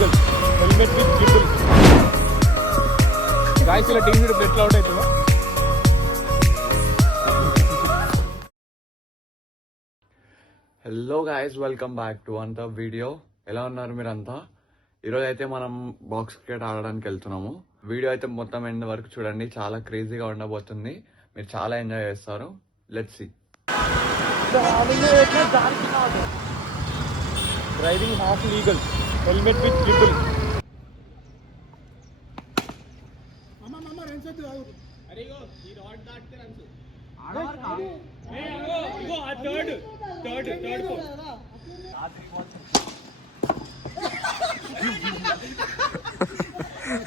Legal helmet with గిబుల్ guys ఇలా team చూడు ఎట్లా అవుట్ అవుతుందో. Hello guys, welcome back to అంత వీడియో. ఎలా ఉన్నారు మీరంతా? ఈరోజు అయితే మనం బాక్స్ క్రికెట్ ఆడడానికి వెళ్తున్నాము. వీడియో అయితే మొత్తం ఎండ్ వరకు చూడండి, చాలా క్రేజీగా ఉండబోతుంది, మీరు చాలా ఎంజాయ్ చేస్తారు. Let's see. Driving half legal helmet with గిబుల్.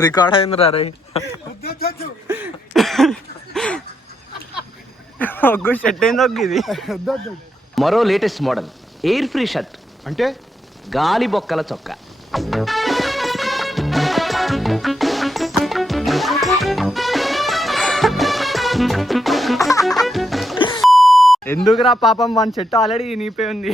రికార్డ్ అయిందిరా రే. ఒగ్గు షర్ట్ ఏంది ఒగ్గిది? మరో latest model air free shirt, అంటే గాలి బొక్కల చొక్కా. ఎందుకురా పాపం, వన్ షర్ట్ ఆల్రెడీ నీపే ఉంది.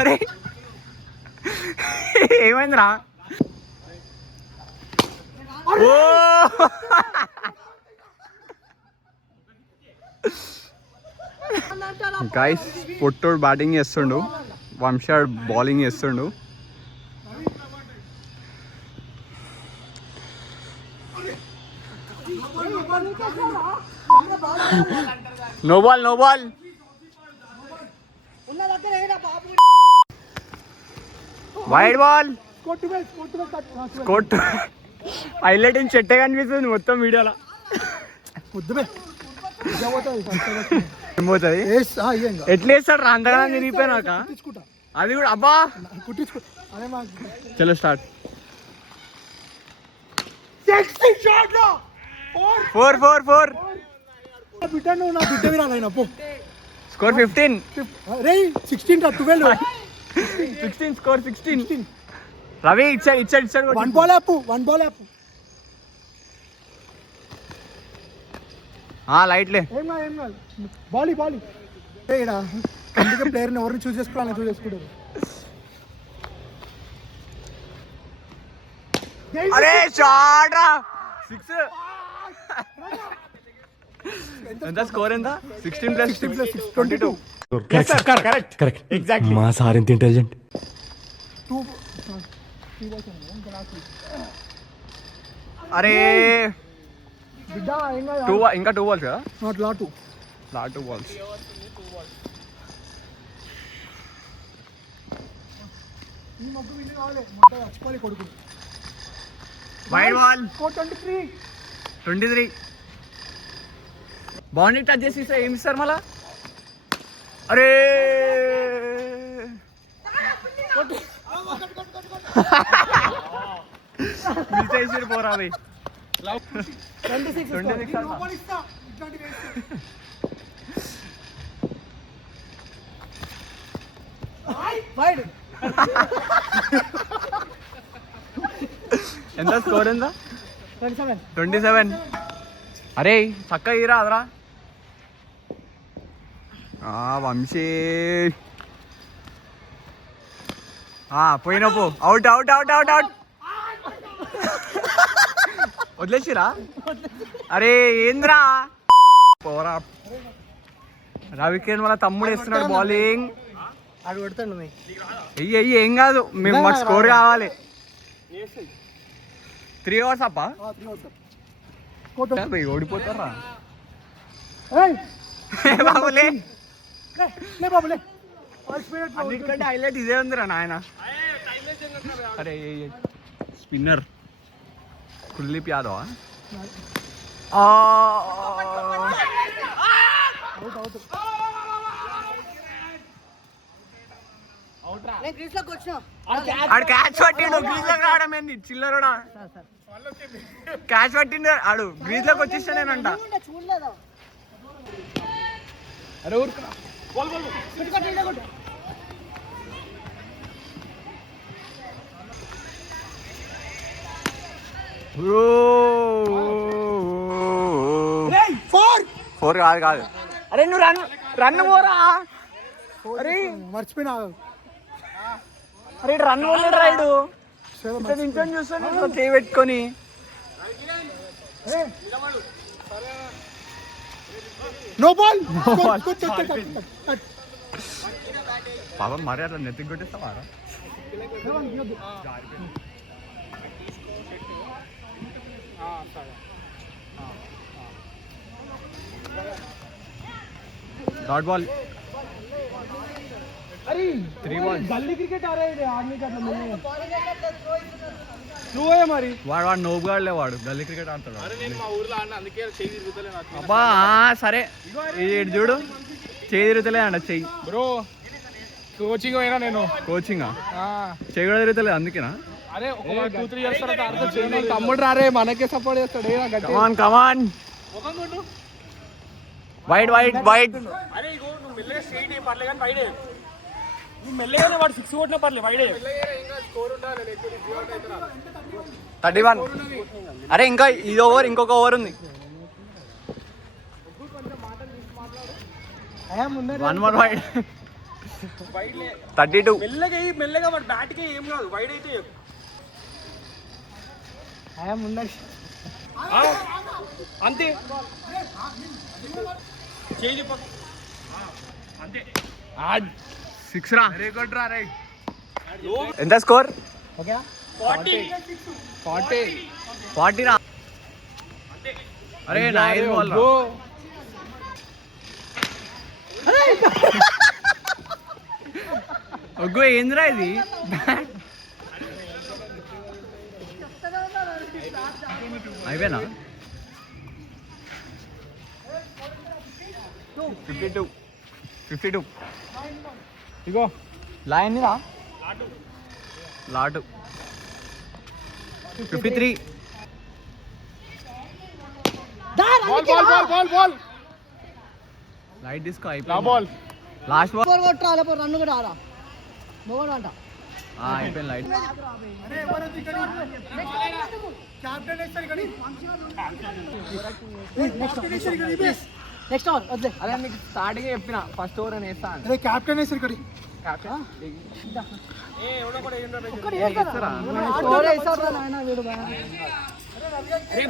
అరే ఏమైందిరా? గైస్, పొట్టోడు బ్యాటింగ్ చేస్తుండు, వంశాడ్ బౌలింగ్ చేస్తుండు. No ball, no ball. Wide ball. Highlight ఏం చెట్టే కనిపిస్తుంది మొత్తం వీడియోలో. ఏమవుతుంది? ఎట్లా వేస్తాడు రా అంతగా తిరిగిపోయినాక? అది కూడా అబ్బా. చలో స్టార్ట్. 4 స్కోర్ 15. 16 స్కోర్ 16. రవి ఇచ్చాడు. వన్ బాల్ యాప్. లైట్లే. బాలీ అందుకే ప్లేయర్ని ఎవరిని చూస్ చేసుకోవాలని చూస్ చేసుకుంటారు. అరే షాట్ రా. 6. ఎంత స్కోర్? ఎంత? 16 + 6 22. Correct exactly. మా సార్ ఎంత ఇంటెలిజెంట్. అరే ఇంకా 2 balls కదా? Lot 2 balls. ఈ మొగ్గు విని కావాలి మొత్తం చచ్చిపోయి కొడుకు. Wide ball. 23. బౌండరీ టచ్ చేసి ఏమి ఇస్తారు మళ్ళా? అరే మిస్ చేసి పోరా అవి. 26 ఎంత స్కోర్? ఎంత? 27. అరే చక్కగా ఇరా అదరా. వంశీ పోయినప్పు. అవుట్. వదిలేసిరా? అరే ఏంద్రా పోరా. రవికిరణ్ వాళ్ళ తమ్ముడు వేస్తున్నాడు బౌలింగ్. ఆడు కొడతాడు. అయ్యి ఏం కాదు, మేము మాకు స్కోర్ కావాలి. 3 overs అప్ప. ఓడిపోతారా బాబులే? అన్నిటికంటే హైలైట్ ఇదే ఉందిరా నాయన. అరే స్పిన్నర్ కుల్దీప్ యాదవ్. ఆడు క్యాచ్ పట్టిండు, గ్రీజ్ లోకి రావడం ఏంది చిల్లరుడా? క్యాచ్ పట్టిండు ఆడు, గ్రీజ్ లోకి వచ్చేస్తా నేనంట. అరే ఊరుకురా. ఫోర్ కాదు. అరే నువ్వు రన్ పోరా. అరే మర్చిపోయినా. అరే రన్ పోలేడు రైడు. ఇక్కడ నించొని చూస్తాను చేయి పెట్టుకొని. No ball. పాపం మరి అట్లా నెత్తికి కొట్టేస్తావా? Dot ball. अरे 3 बॉल. गली क्रिकेट आ रहा है आदमी का నువ్వే మరి వాడు నోబుగాడులే, వాడు గల్లీ క్రికెట్ ఆడతాడు. అరే నేను మా ఊర్లో ఆడిన అందుకే చెయ్యి తిరుగుతలే నాకు. అబ్బా సరే ఇటు చూడు, చెయ్యి తిరుగుతలే అంట. చెయ్యి బ్రో కోచింగ్ పోయినా నేను. కోచింగా? చెయ్యి కూడా తిరుగుతలేదు అందుకేనా? అరే ఒక 2-3 ఇయర్స్ తర్వాత అర్థం చెయ్యి. తమ్ముడు రారే మనకే సపోర్ట్ చేస్తాడు. Come on come on. Wide wide wide. అరే ఇగో నువ్వు మెల్లగా స్ట్రైట్ ఏ పర్లే కానీ వైడే. నువ్వు మెల్లగానే వాడు 6 కొట్టినా పర్లే వైడే. స్కోర్ ఉండాలి లేకపోతే 31. అరే ఇంకా ఇది ఓవర్, ఇంకొక ఓవర్ ఉంది. 1 more వైడ్. 32. మెల్లగా వాడు బ్యాట్ కి ఏం కాదు, వైడ్ అయితే అంతే. చేయి అంతే. 6 రా. ఎంత స్కోర్? 40 రా. అరే నైస్ బాల్ రా. ఒగ్గు ఏందిరా ఇది? అయిపోయినా? 52. ఇగో లైన్ రా. లాటు 53. బాల్ లైట్ తీసుకో. నా అయిపోయింది. Ball last ball. రన్ను కూడా ఆరా మొగడు అంట. అయిపోయింది లైట్. నెక్స్ట్ ఓవర్ వద్దే. అదే మీకు స్టార్టింగ్ చెప్పిన ఫస్ట్ ఓవర్ అని వేస్తాను. అరే కెప్టెన్ వేసారు ఇక్కడ.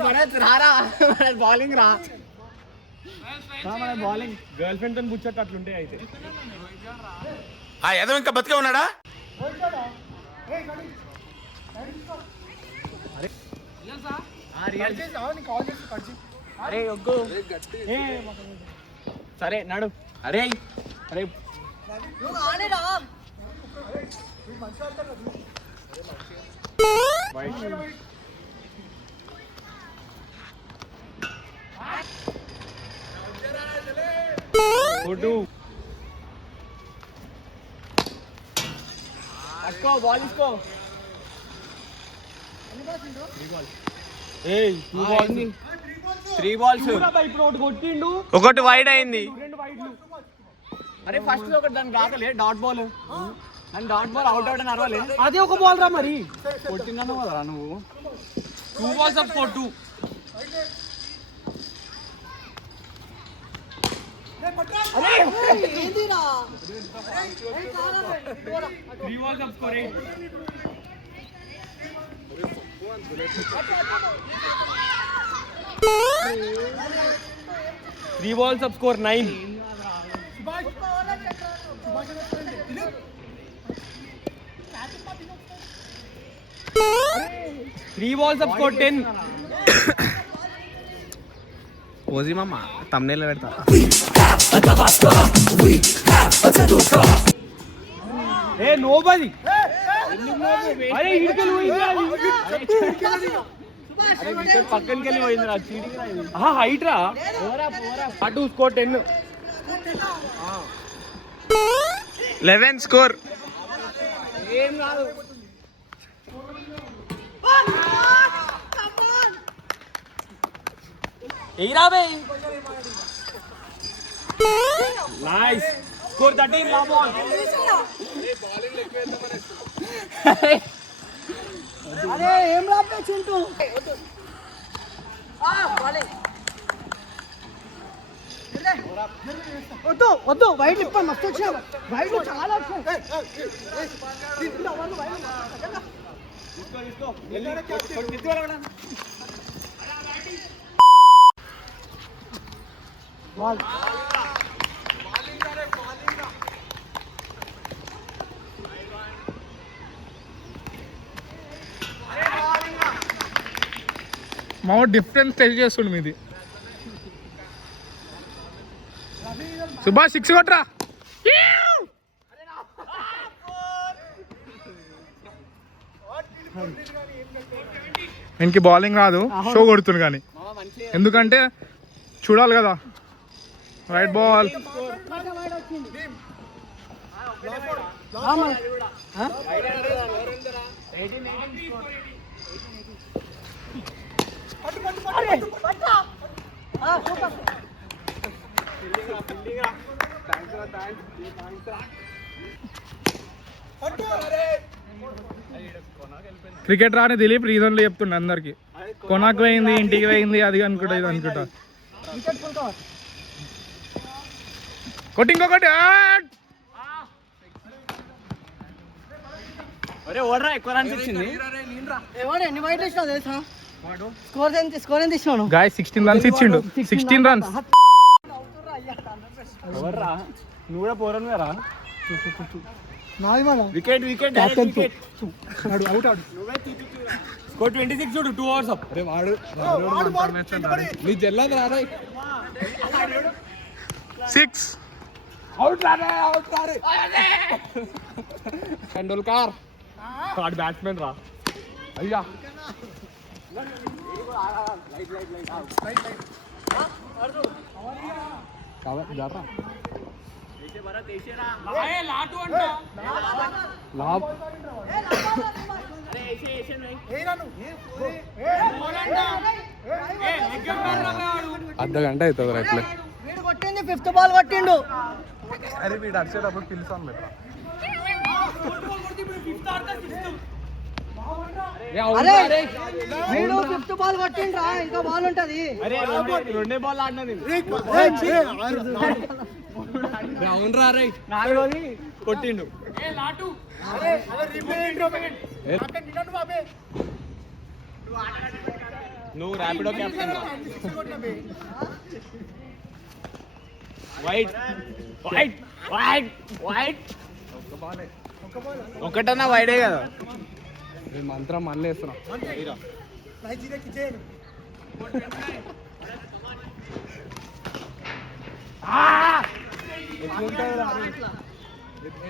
భరత్ రారా, బౌలింగ్ రా. బౌలింగ్ గర్ల్ ఫ్రెండ్ తో బుచ్చట్టు అట్లుంటే అయితే ఆ యదవ ఇంకా బతికే ఉన్నాడా? అరే ఒగ్గు సరే నడు. అరే అరే బాల్ తీసుకో. ఏయ్ 3 balls. ఇప్పుడు ఒకటి కొట్టిండు, ఒకటి వైడ్ అయింది. 2 వైడ్లు. అరే ఫస్ట్ ఒకటి దానికి కాకలే డాట్ బాల్. అని డాట్ బాల్ అవుట్ అవుట్ అని అరవలే. అదే ఒక బాల్ రా మరి. కొట్టిందన్నావు కదరా నువ్వు. 2 balls up for 2. ఏందిరా 3 balls up for 8. 3 balls up score 9. Three balls up score 10. OG మామ తమ్నేల్ పెడతా. Hey, nobody. అరే ఇడికెళ్ళి పోయింది అది. పక్కనకి వెళ్ళి పోయింది రా. చీటింగ్ రా. హైట్ రా. అటు స్కోర్ 10. 11 స్కోర్. ఏం కాదు. Nice score 13. నా బాల్. అరే ఏం రాబే చింటూ. వద్దు వద్దు వైట్ ఇప్ప మస్తు వచ్చావు వైట్ చాలా వచ్చావు మా డిఫరెన్స్ టెస్ట్ చేస్తుండు మీది సుభాష్ 6 కొట్రా ఇంక బౌలింగ్ రాదు షో కొడుతుంది కానీ ఎందుకంటే చూడాలి కదా రైట్ బాల్ క్రికెట్ రాని దిలీప్ రీజన్లు చెప్తుండే అందరికి కొనాకు పోయింది ఇంటికి పోయింది అది అనుకుంటా ఇది అనుకుంటా కొట్టి ఇంకొకటి ఎన్ని వైట్ ఇచ్చినావు తెలుసా స్కోర్ ఎంత ఇచ్చినావు గాయ్ 16 రన్స్ ఇచ్చిండు 16 రన్స్ నువ్వు కూడా పోరను రా నాది మన వికెట్ వికెట్ అవుట్ ఆడు స్కోర్ 26 చూడు 2 ఓవర్స్ అప్ అరే వాడు నీ జల్లదు రారా 6 అవుట్ రారా అవుట్ రారే టెండూల్కర్ కార్డ్ బ్యాట్స్మెన్ రా అయ్యా జర్రా లాభ్ అర్ధ గంట అవుతుంది అట్లే వీడు కొట్టింది 5th బాల్ కొట్టిండు అరే వీడు అడిచేటప్పుడు పిలుస్తాను బెటర్ అరే వీడు 5th బాల్ కొట్టిండ్రా ఇంకా బాల్ ఉంటది రెండే బాల్ ఆడినది అవునరా రే నాలుగోది కొట్టిండు నువ్వు Rapido captain wide wide wide wide ఒకటన్నా వైడే కదా మంత్రం మళ్ళీ వేస్తున్నా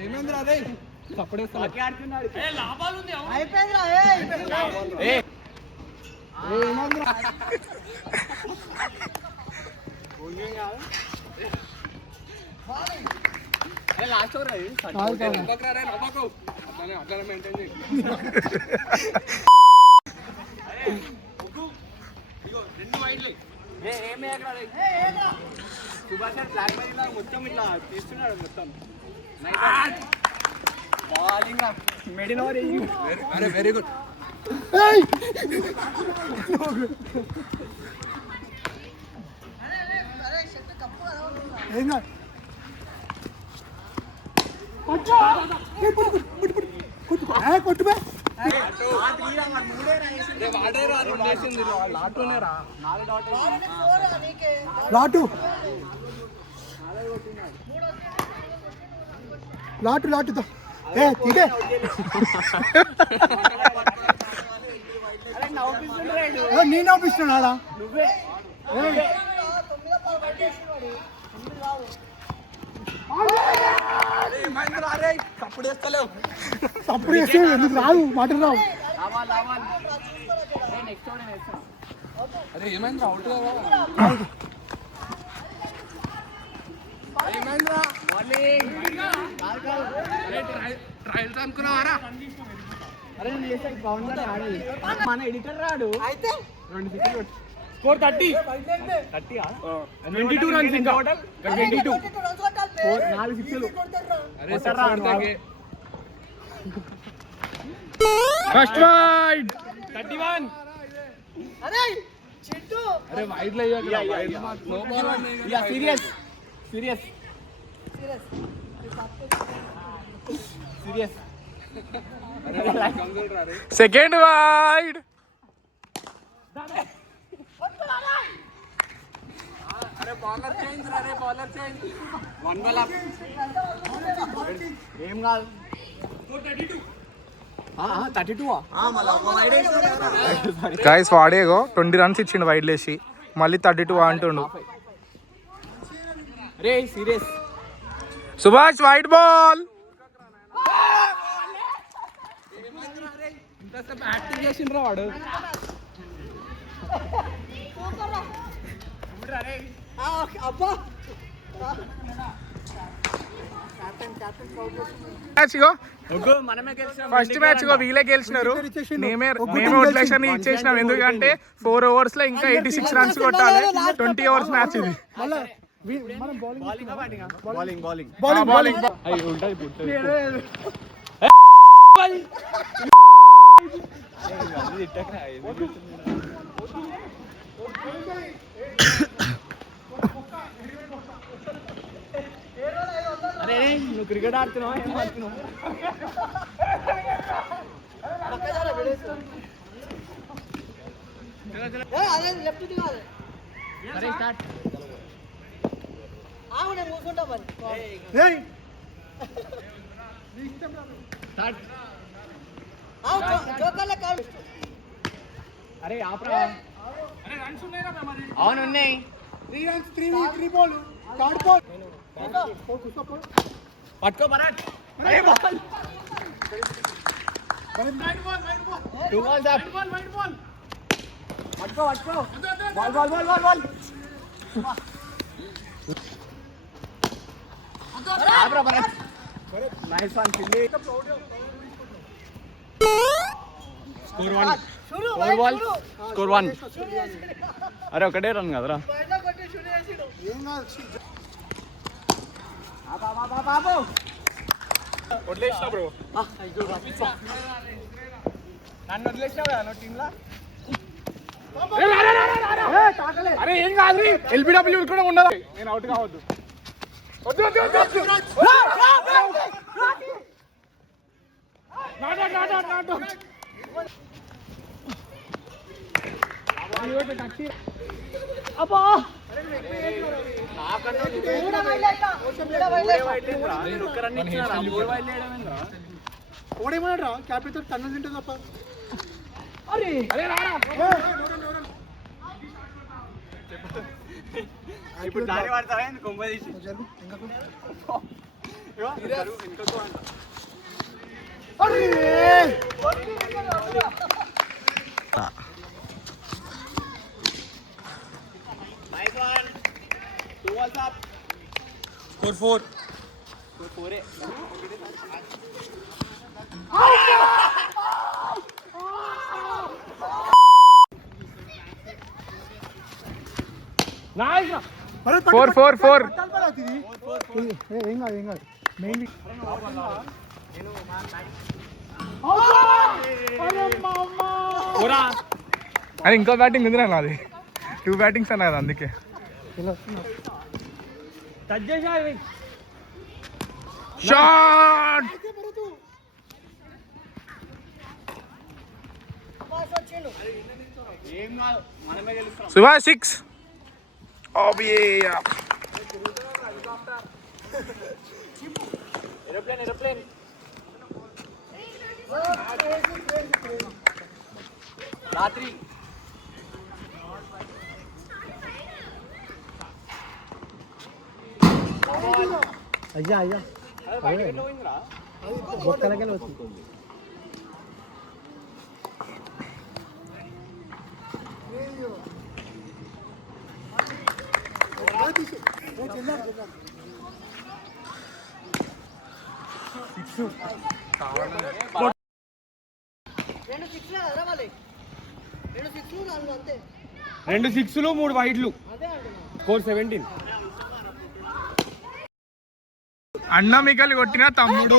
ఏమైంది అదే అయిపోయిందిరా లాస్ట్ సుభాష్ బ్లాక్ మైల్ మొత్తం ఇట్లా తీస్తున్నాడు మొత్తం బాలింగ్ మెడిన్ ఓవర్ అరే వెరీ గుడ్ కొట్టుబే లాటు లాటు లాటుతో ఇదే నేను నవ్విస్తున్నాడా తప్పుడు వేస్తే ఎందుకు రాదు మాట రావు అరే ఏమైంది అవుట్ ట్రయల్స్ అనుకున్నావారా మన ఎడిటర్ రాడు అయితే స్కోర్ 30 22 రన్స్ ఇంకా 22 4 సిక్స్లు ఫస్ట్ వైడ్ 31 అరే చిట్టు అరే వైడ్ లో serious serious serious second wide ఏం కాదు 32 గైస్ వాడేగో 20 రన్స్ ఇచ్చిండు వైడ్ లేసి మళ్ళీ 32 అంటుండు రే serious Subhash wide ball acting చేసిండ్రా వాడు అబ్బా మ్యాచ్ గో మనమే గెలిచాం ఫస్ట్ మ్యాచ్ గో వీళ్ళే గెలిచినారు మేమే వదిలేసాను ఇచ్చేసినాం ఎందుకంటే 4 overs లో ఇంకా 86 రన్స్ కొట్టాలి 20 overs మ్యాచ్ ఇది బౌలింగ్ బౌలింగ్ అరే నువ్వు క్రికెట్ ఆడుతున్నావా ఏం ఆడుతున్నావు అదే లెఫ్ట్ కాదు అరే స్టార్ట్ ఆగు నేను కూర్చుంటా మరి స్టార్ట్ ఆగు జోకర్ల కాదు అరే ఆపరా అవును ఉన్నాయి 3 బాల్ థర్డ్ బాల్ పట్టుకో భరత్ అరే బాల్ 2 balls up పట్టుకో బాల్ ఆపరా భరత్ నైస్ వన్ కిల్లీ స్కోర్ 1 4 balls స్కోర్ 1 అరే ఒకటే రన్ కదరా వదిలేసిన బ్రో నన్ను వదిలేసావు కదా నువ్వు టీంలో అరే ఏం కాదు ఎల్బిడబ్ల్యూ కూడా ఉండదు నేను అవుట్ కావద్దు వద్దు వద్దు వద్దు నాట్ అబ్బా ఓడేమన్నాడు క్యాపిటల్ కన్ను తింటే తప్ప అరే ఇప్పుడు దారి పడతావా కొంప తీసి స్కోర్ 4 4 ఏం కాదు మెయిన్లీ అది ఇంకో బ్యాటింగ్ ఉంది నాది 2 బ్యాటింగ్స్ అన్నా కదా అందుకే షాట్ సుభాష్ 6 ఏరోప్లేన్ రాత్రి అయ్యా బొక్కలకెళ్ళి వచ్చింది రెండు 6లు 3 వైడ్లు స్కోర్ 17 అన్న మిగలి కొట్టిన తమ్ముడు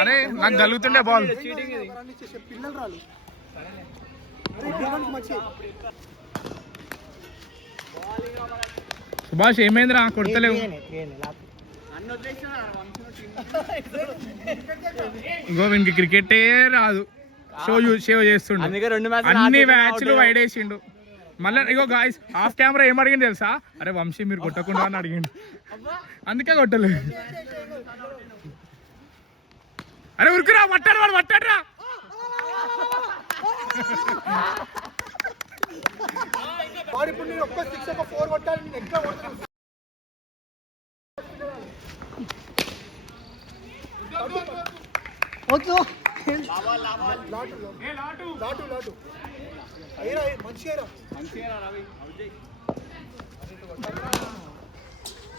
అరే నాకు తగులుతుండే బాల్ పిల్లలు రాలు సుభాష్ ఏమైందిరా కొడతలేవు ఇంకో వీనికి క్రికెటే రాదు షో చేస్తుండు అన్ని మ్యాచ్లు వైడేసిండు మళ్ళీ ఇగో గాయస్ హాఫ్ కెమెరా ఏం అడిగింది తెలుసా అరే వంశీ మీరు కొట్టకుండా అని అడిగిండు అందుకే కొట్టలేదు అరే ఉరుకురా పట్టాడు వాడు పట్టాడురా వద్దు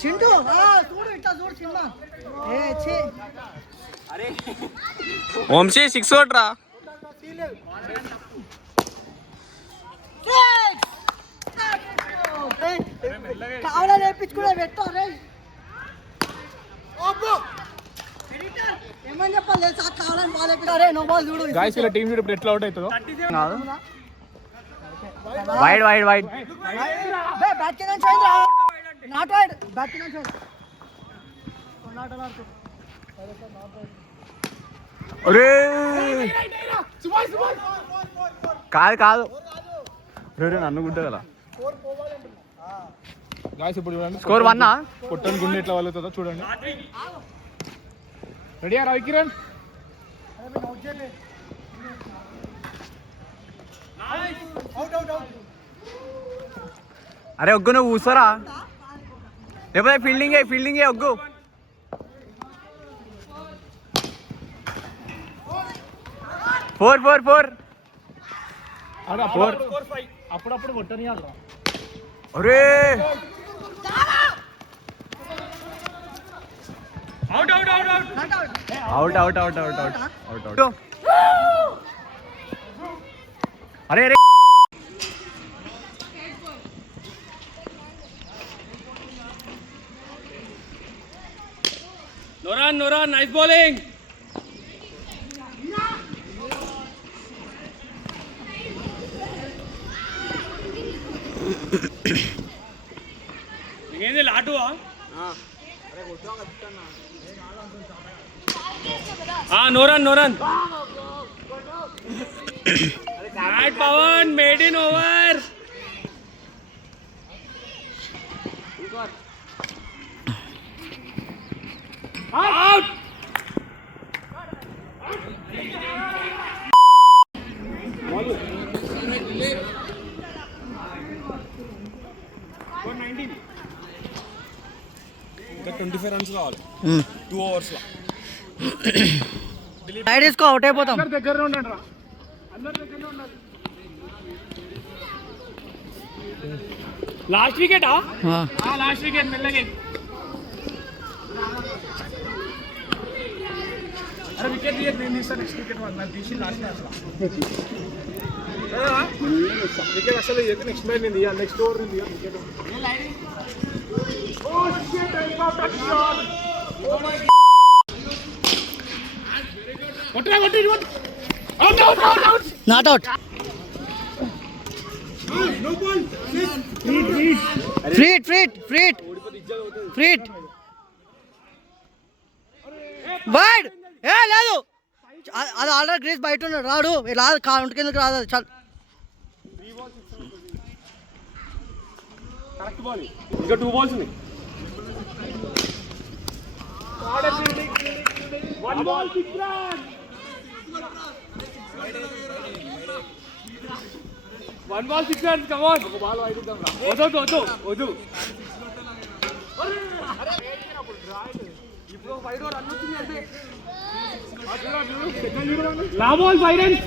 చింటూ చూడు ఇట్లా చూడు చిన్న వంశీ 6 కొట్రా కావాలా నేర్పించుకునే పెట్టు రే ఏమని చెప్పాలి కావాలని బాగా నేర్పిస్తారే నో బాల్ చూడు గాయస్ ఇలా టీం చూడు ఇప్పుడు ఎట్లా అవుట్ అవుతుందో వైడ్ వైడ్ వైడ్ బ్యాట్ కింద చేయండి నాట్ వైడ్ బ్యాట్ కింద చేయండి అరే కాదు కాదు నన్ను గుడ్డ కదా గాయస్ ఇప్పుడు చూడండి స్కోర్ 1 కొట్టని గుండె ఎట్లా వాళ్ళతో చూడండి రెడీయా రవి కిరణ్ అరే ఒగ్గు నువ్వు కూర్చోరా లేకపోతే ఫీల్డింగ్ ఒగ్గు ఫోర్ అప్పుడప్పుడు కొట్టని అరే అవుట్ అరే అరే Noran, nice bowling. ఇంకేంది లాటువా Noran bat Pavan made in over out ఇంకా 25 రన్స్ కావాలి 2 overs లో రైడ్ తీసుకో అవుట్ అయిపోతాం దగ్గరనే ఉండండి రా అందరి దగ్గరనే ఉండాలి లాస్ట్ వికెటా లాస్ట్ వికెట్ మెల్లగే అరే వికెట్ నేను తీస్తాను నెక్స్ట్ వికెట్ నాకు తీసి లాస్ట్ వికెట్ అసలు నెక్స్ట్ మ్యాచ్ నేను తీయాలి నెక్స్ట్ ఓవర్ నేను తీయాలి వికెట్ నాట్ అవుట్ ఫ్రీట్ వైడ్ ఏ లేదు అది ఆల్రెడీ గ్రీస్ బయట ఉన్నాడు రాడు రాదు కౌంట్ కిందకి రాదు అది చాలు ఇంకా 2 balls ఉన్నాయి 1 ball 6 runs 1 ball 6 runs come on వద్దు నా బాల్ 5 runs